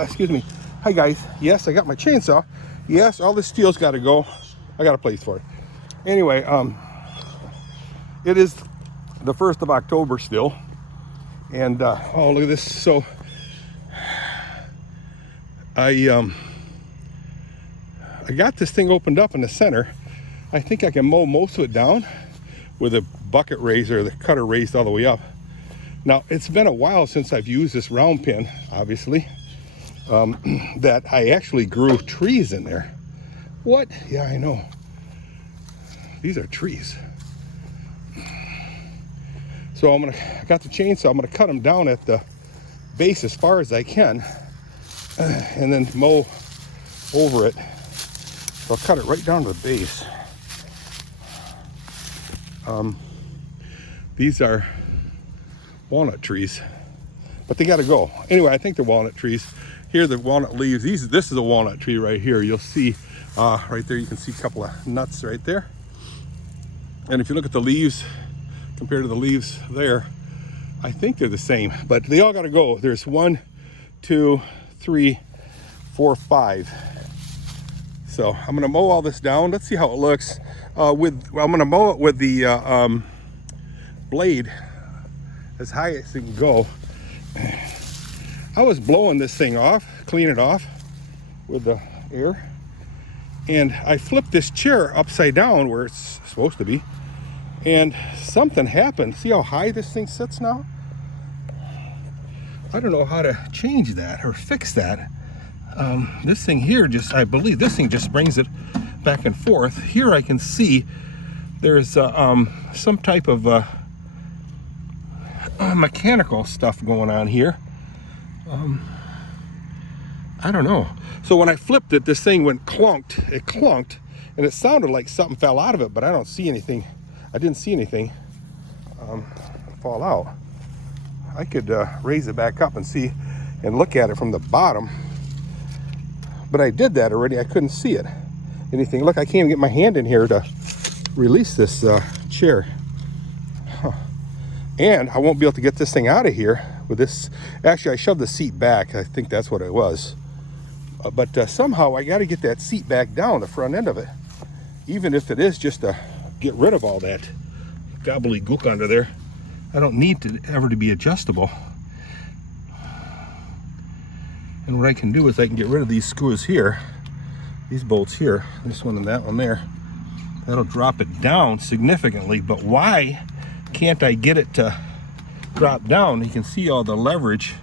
Excuse me. Hi guys. Yes, I got my chainsaw. Yes, all this steel's got to go. I got a place for it. Anyway, it is the 1st of October still, and oh, look at this. So I got this thing opened up in the center. I think I can mow most of it down with a bucket razor, the cutter raised all the way up. Now, it's been a while since I've used this round pin, obviously, that I actually grew trees in there. What? Yeah, I know. These are trees. So I got the chainsaw, I'm gonna cut them down at the base as far as I can, and then mow over it. So I'll cut it right down to the base. These are walnut trees, but they got to go. Anyway, I think they're walnut trees. Here are the walnut leaves. This is a walnut tree right here. You'll see right there, you can see a couple of nuts right there. And if you look at the leaves, compared to the leaves there, I think they're the same, but they all got to go. There's 1, 2, 3, 4, 5. So I'm going to mow all this down. Let's see how it looks. I'm going to mow it with the blade as high as it can go. I was blowing this thing off, clean it off with the air, and I flipped this chair upside down where it's supposed to be, and something happened. See how high this thing sits now? I don't know how to change that or fix that. This thing here I believe this thing just brings it back and forth. Here I can see there's some type of mechanical stuff going on here. I don't know. So when I flipped it, this thing went clunked. It clunked, and it sounded like something fell out of it, but I don't see anything. I didn't see anything fall out. I could raise it back up and see and look at it from the bottom, but I did that already. I couldn't see it. Anything. Look, I can't even get my hand in here to release this chair. Huh. And I won't be able to get this thing out of here with this. Actually, I shoved the seat back. I think that's what it was. But somehow I got to get that seat back down, the front end of it. Even if it is just to get rid of all that gobbledygook under there. I don't need to ever to be adjustable. And what I can do is I can get rid of these screws here, these bolts here, this one and that one there. That'll drop it down significantly, but why can't I get it to drop down? You can see all the leverage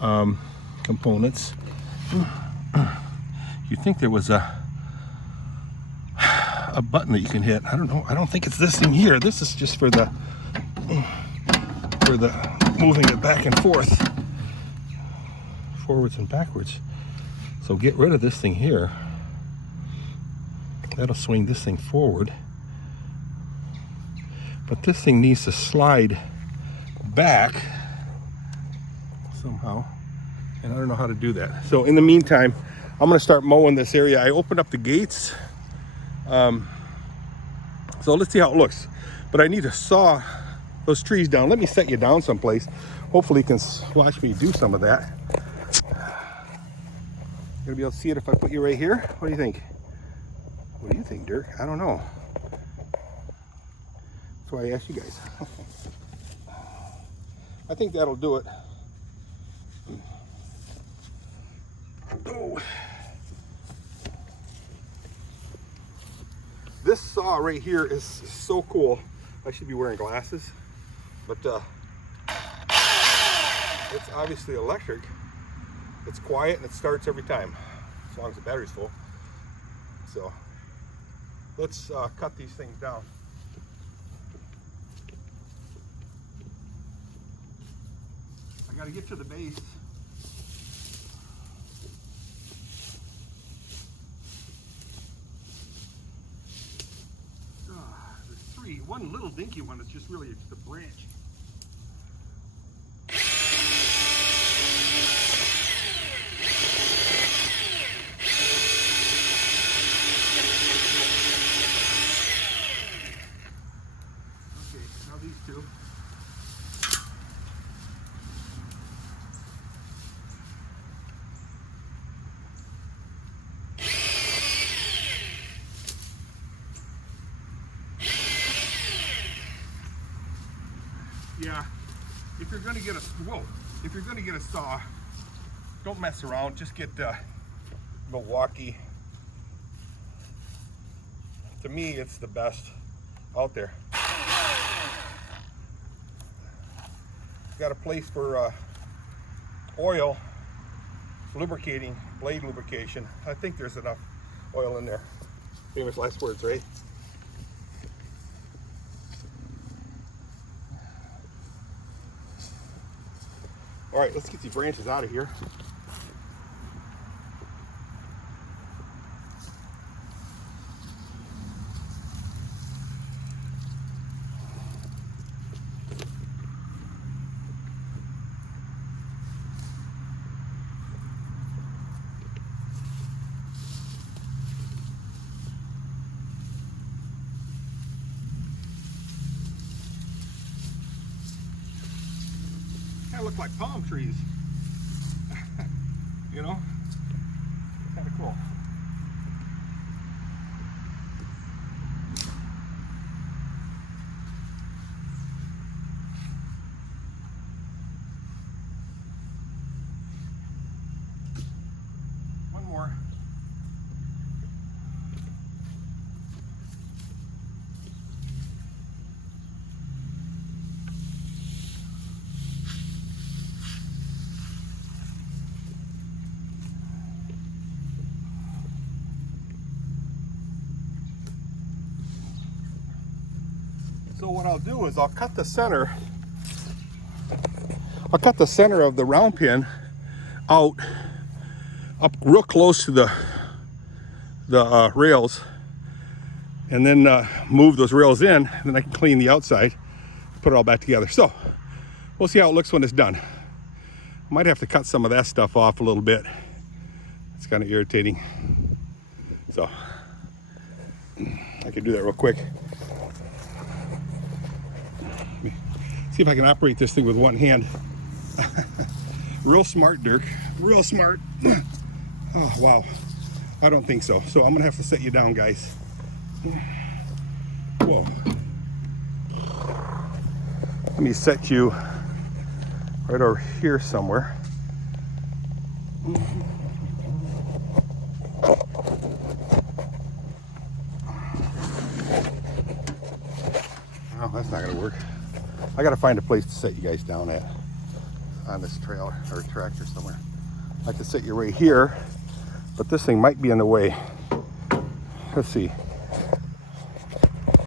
components. You'd think there was a button that you can hit. I don't know. I don't think it's this thing here. This is just for the moving it back and forth, forwards and backwards. So get rid of this thing here. That'll swing this thing forward. But this thing needs to slide back somehow, and I don't know how to do that. So in the meantime, I'm going to start mowing this area. I opened up the gates, so let's see how it looks. But I need to saw those trees down. Let me set you down someplace. Hopefully you can watch me do some of that. You're gonna be able to see it if I put you right here. What do you think? What do you think, Dirk? I don't know. That's why I asked you guys. I think that'll do it. Oh. This saw right here is so cool. I should be wearing glasses, but it's obviously electric. It's quiet and it starts every time, as long as the battery's full. So let's cut these things down. I gotta get to the base. There's three. One little dinky one is just really just a branch. Okay, now these two. if you're gonna get a if you're gonna get a saw, don't mess around. Just get Milwaukee. To me, it's the best out there. Got a place for oil, lubricating, blade lubrication. I think there's enough oil in there. Famous last words, right? All right, let's get these branches out of here. Kind of look like palm trees. You know? Kind of cool. One more. So what I'll do is I'll cut the center. I'll cut the center of the round pin out up real close to the rails, and then move those rails in, and then I can clean the outside, put it all back together. So we'll see how it looks when it's done. Might have to cut some of that stuff off a little bit. It's kind of irritating. So I can do that real quick. See if I can operate this thing with one hand. Real smart, Dirk. Real smart. Oh, wow. I don't think so. So I'm gonna have to set you down, guys. Whoa. Let me set you right over here somewhere. Oh, that's not gonna work. I gotta find a place to set you guys down at on this trailer or tractor somewhere. I could set you right here, but this thing might be in the way. Let's see.